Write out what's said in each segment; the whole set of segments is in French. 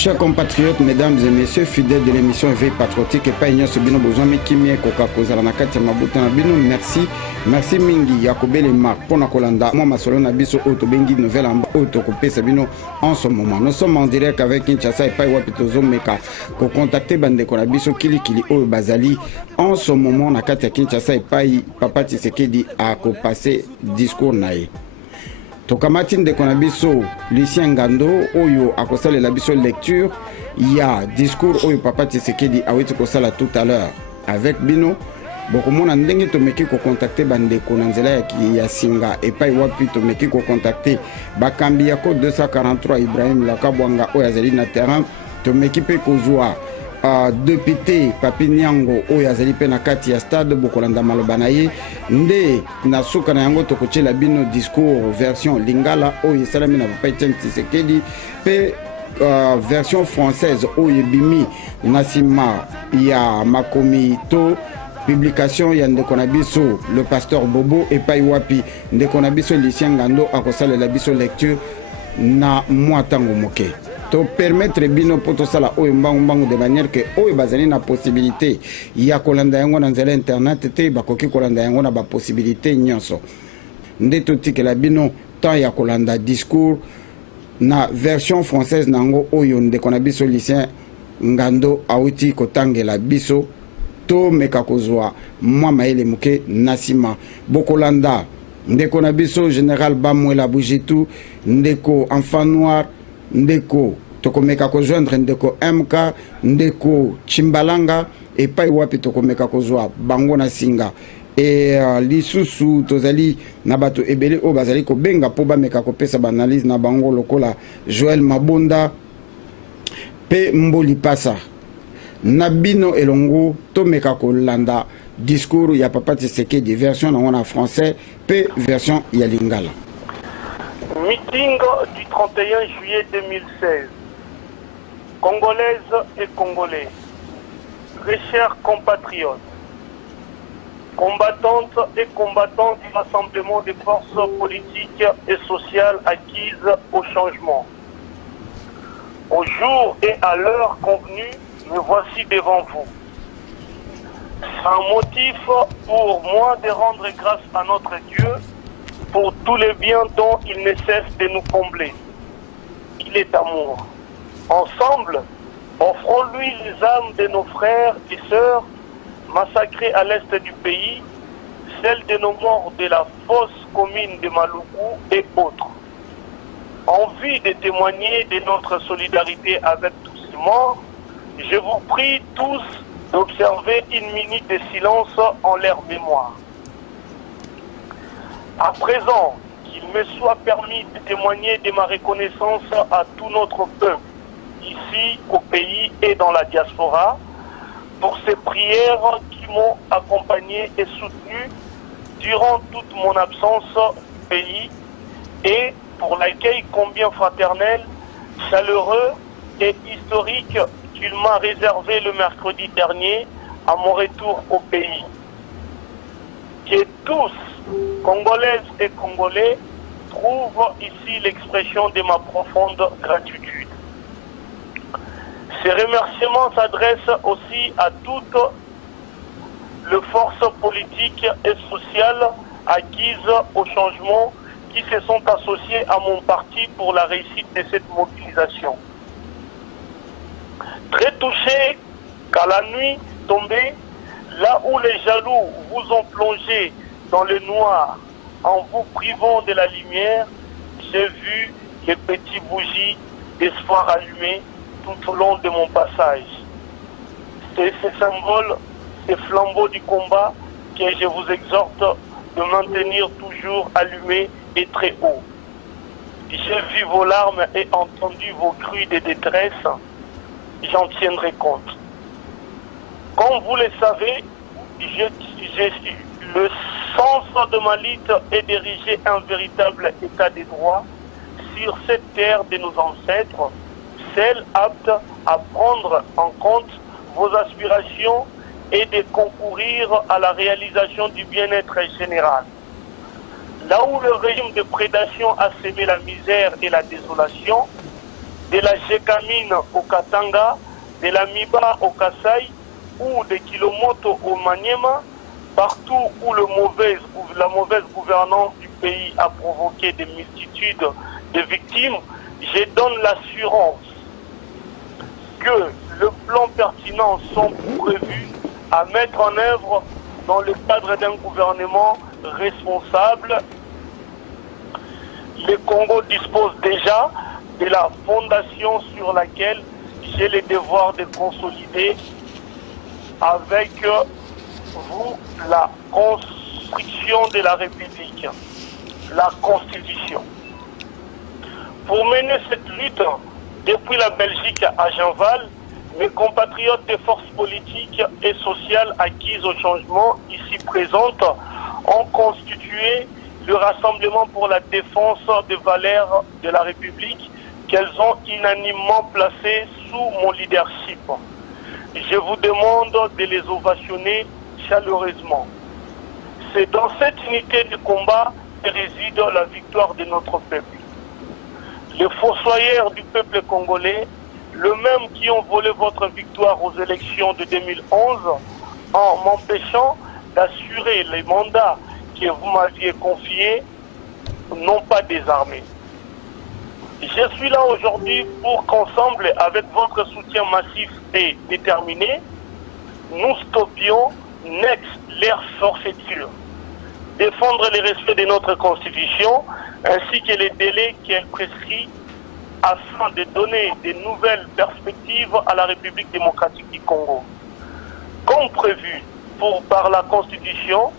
Chers compatriotes, mesdames et messieurs, fidèles de l'émission Éveil Patriotique et pas ignorant ce bino besoin mais qui m'y est coca cause la nakati mabuta na bino merci mingi Yakobele Marc pour na kolanda moi ma solo na biso auto bengi nouvelle en auto coupé sabino en ce moment nous sommes en direct avec Kinshasa et pas wapitozo meka ko contacter bande ko na biso kili o bazali en ce moment na kati ya Kinshasa et pas papa Tshisekedi a ko passer discours nae Tokamatine de Konabiso, Lucien Ngando, Oyo, a kosala la biso lecture, il y a discours Oyo Papa Tshisekedi a weti kosala tout à l'heure avec Bino. Beaucoup mon andenge to meki ko contacter bande konanzela ya singa et pas wapi to meki ko contacter Bakambi yako 243 Ibrahim Lakabwanga Oyo azali na terrain to meki pe kozwa député Papi Nyango Oyo azali pe na kati ya stade Bokolanda malobana ye nde na suka na yango tokochela bino discours version lingala Oyo salami na Papa Tshisekedi pe version française Oyo bimi nasima ya makomi to publication ya ndeko na biso le pasteur Bobo et pa wapi ndeko na biso Lucien Ngando akosala la biso lecture na mwatango moke to permettre bino poto sala oyo mbangu de manière que oyo bazali na possibilité ya kolanda yango na nzela internet te bakoki kolanda yango na ba possibilité nyonso nde totikela bino temps ya kolanda discours na version française nango oyo ndeko na biso Lucien Ngando awuti kotangela biso to meka kozwa mwa maele muke nasima bokolanda ndeko na biso général Bamwela Bujitu ndeko enfant noir ndeko tokomeka kojoindre ndeko MK ndeko Chimbalanga et pas wapi tokomeka kozwa bango na singa et lisusu tozali na bato ebele o bazali ko benga po ba meka ko pesa analyse na bango lokola Joël Mabonda pe Mboli Passa Nabino elongo to meka ko landa discours ya Papa Tshisekedi version en français pe version ya lingala. Meeting du 31 juillet 2016. Congolaises et Congolais, très chers compatriotes, combattantes et combattants du rassemblement des forces politiques et sociales acquises au changement. Au jour et à l'heure convenue, me voici devant vous. C'est un motif pour moi de rendre grâce à notre Dieu pour tous les biens dont il ne cesse de nous combler. Il est amour. Ensemble, offrons-lui les âmes de nos frères et sœurs massacrés à l'est du pays, celles de nos morts de la fosse commune de Maluku et autres. Envie de témoigner de notre solidarité avec tous ces morts, je vous prie tous d'observer une minute de silence en leur mémoire. À présent, qu'il me soit permis de témoigner de ma reconnaissance à tout notre peuple, ici au pays et dans la diaspora, pour ces prières qui m'ont accompagné et soutenu durant toute mon absence au pays et pour l'accueil combien fraternel, chaleureux et historique qu'il m'a réservé le mercredi dernier à mon retour au pays. Que tous, Congolaises et Congolais, trouvent ici l'expression de ma profonde gratitude. Ces remerciements s'adressent aussi à toutes les forces politiques et sociales acquises au changement qui se sont associées à mon parti pour la réussite de cette mobilisation. Très touché qu'à la nuit tombée, là où les jaloux vous ont plongé dans le noir en vous privant de la lumière, j'ai vu les petits bougies d'espoir allumées tout au long de mon passage. C'est ce symbole, ces flambeaux du combat que je vous exhorte de maintenir toujours allumés et très haut. J'ai vu vos larmes et entendu vos cris de détresse, j'en tiendrai compte. Comme vous le savez, le sens de ma lutte est d'ériger un véritable état de droit sur cette terre de nos ancêtres, celle apte à prendre en compte vos aspirations et de concourir à la réalisation du bien-être général. Là où le régime de prédation a sémé la misère et la désolation, de la Jekamine au Katanga, de la Miba au Kasaï ou de Kilomoto au Maniema, partout où la mauvaise gouvernance du pays a provoqué des multitudes de victimes, je donne l'assurance que le plan pertinent sont prévus à mettre en œuvre dans le cadre d'un gouvernement responsable. Le Congo dispose déjà de la fondation sur laquelle j'ai le devoir de consolider avec vous la construction de la République, la Constitution. Pour mener cette lutte, depuis la Belgique à Genval, mes compatriotes des forces politiques et sociales acquises au changement, ici présentes, ont constitué le Rassemblement pour la défense des valeurs de la République qu'elles ont unanimement placé sous mon leadership. Je vous demande de les ovationner chaleureusement. C'est dans cette unité de combat que réside la victoire de notre peuple. Les fossoyeurs du peuple congolais, le même qui ont volé votre victoire aux élections de 2011 en m'empêchant d'assurer les mandats que vous m'aviez confiés, n'ont pas désarmé. Je suis là aujourd'hui pour qu'ensemble, avec votre soutien massif et déterminé, nous stoppions net leur forfaiture, défendre le respect de notre Constitution ainsi que les délais qu'elle prescrit afin de donner de nouvelles perspectives à la République démocratique du Congo. Comme prévu par la Constitution,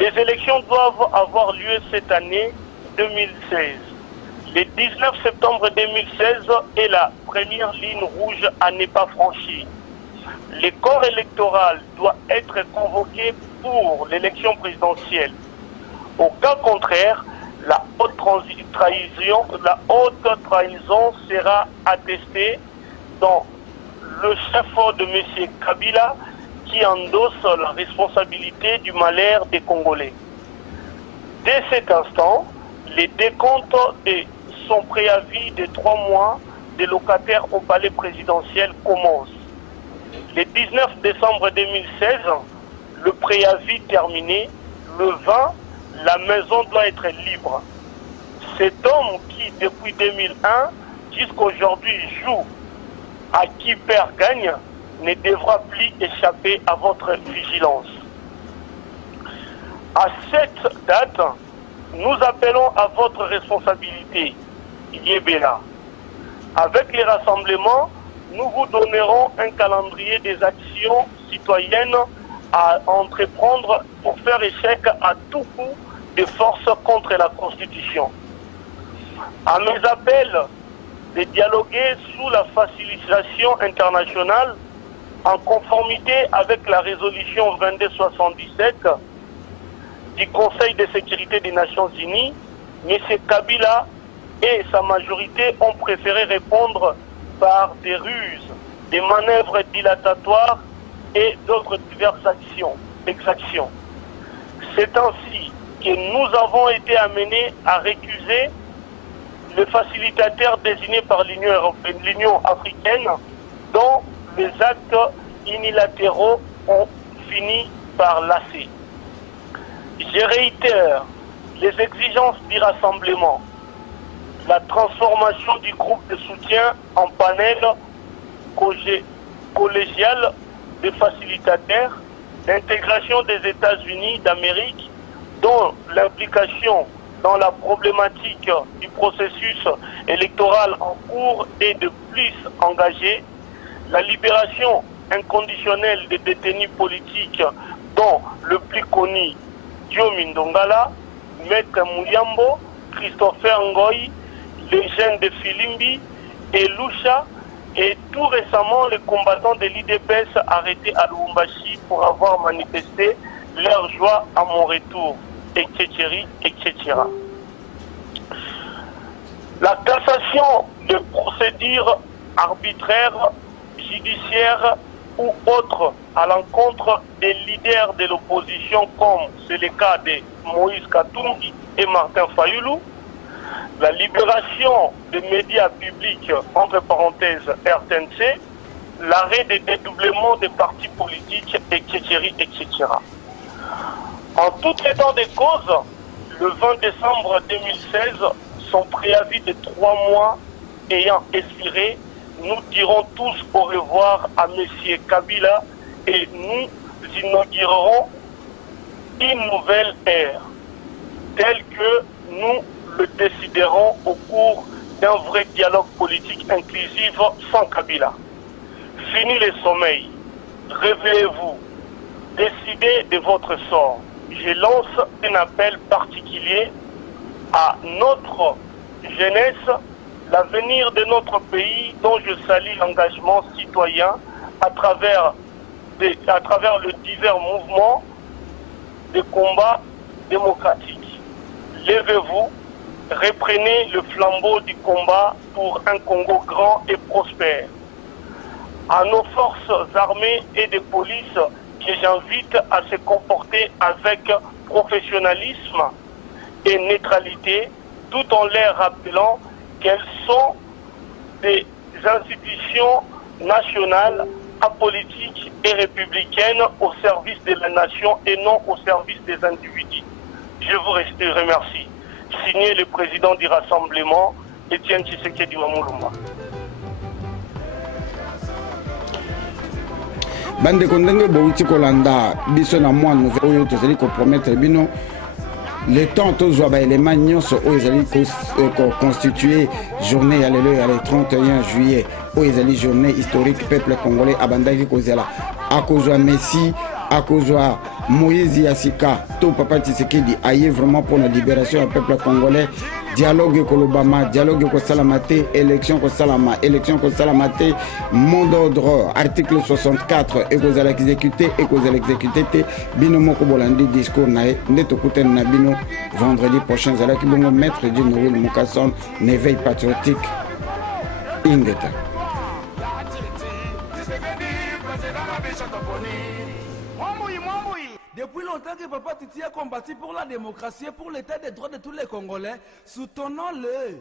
les élections doivent avoir lieu cette année 2016. Le 19 septembre 2016 est la première ligne rouge à ne pas franchir. Le corps électoral doit être convoqué pour l'élection présidentielle. Au cas contraire, la haute trahison sera attestée dans le chef de M. Kabila qui endosse la responsabilité du malheur des Congolais. Dès cet instant, les décomptes de son préavis de 3 mois de locataire au palais présidentiel commencent. Le 19 décembre 2016, le préavis terminé, le 20, la maison doit être libre. Cet homme qui, depuis 2001 jusqu'aujourd'hui, joue à qui perd gagne, ne devra plus échapper à votre vigilance. À cette date, nous appelons à votre responsabilité, Yébéla. Avec les rassemblements, nous vous donnerons un calendrier des actions citoyennes à entreprendre pour faire échec à tout coup des forces contre la Constitution. À mes appels de dialoguer sous la facilitation internationale en conformité avec la résolution 2277 du Conseil de sécurité des Nations Unies, M. Kabila et sa majorité ont préféré répondre par des ruses, des manœuvres dilatatoires et d'autres diverses exactions. C'est ainsi que nous avons été amenés à récuser le facilitateur désigné par l'Union africaine dont les actes unilatéraux ont fini par lasser. Je réitère les exigences du rassemblement, la transformation du groupe de soutien en panel collégial de facilitateurs, l'intégration des États-Unis d'Amérique, dont l'implication dans la problématique du processus électoral en cours est de plus engagée, la libération inconditionnelle des détenus politiques, dont le plus connu Diomi Ndongala, Maître Muyambo, Christopher Ngoy, les jeunes de Filimbi et Lucha, et tout récemment les combattants de l'IDPS arrêtés à Lubumbashi pour avoir manifesté leur joie à mon retour, etc. La cassation de procédures arbitraires, judiciaires ou autres à l'encontre des leaders de l'opposition comme c'est le cas de Moïse Katumbi et Martin Fayoulou, la libération des médias publics, entre parenthèses RTNC, l'arrêt des dédoublements des partis politiques, etc. En tout état de cause, le 20 décembre 2016, son préavis de 3 mois ayant expiré, nous dirons tous au revoir à M. Kabila et nous inaugurerons une nouvelle ère, telle que nous le déciderons au cours d'un vrai dialogue politique inclusif sans Kabila. Fini le sommeil, réveillez-vous, décidez de votre sort. Je lance un appel particulier à notre jeunesse, l'avenir de notre pays dont je salue l'engagement citoyen à travers le divers mouvements de combat démocratique. Levez-vous, reprenez le flambeau du combat pour un Congo grand et prospère. À nos forces armées et de police que j'invite à se comporter avec professionnalisme et neutralité, tout en leur rappelant qu'elles sont des institutions nationales, apolitiques et républicaines au service de la nation et non au service des individus. Je vous remercie. Signé le président du Rassemblement, Étienne Tshisekedi Mamulumba. Bande kondenge bouti kolanda biso na moi nous oyo tozali ko promettre bino le temps tozwa ba élément nyonso oyo ezali constitué journée ya lelo ya le 31 juillet oyo ezali journée historique peuple congolais abandaki kozela akozwa Messi akozwa Moïse Yassika to Papa Tshisekedi aye vraiment pour la libération du peuple congolais. Dialogue avec l'Obama, dialogue avec Salamate, élection avec Salama, élection avec Salamate, mot d'ordre, article 64, et vous allez exécuter, et vous allez exécuter, bino moko bolandi discours nae, neto kuten na bino, vendredi prochain, zala ki bongo maître du Noël Mukasson, n'éveil patriotique, ingeta. Depuis longtemps que Papa Titi a combattu pour la démocratie et pour l'état des droits de tous les Congolais, soutenons-le.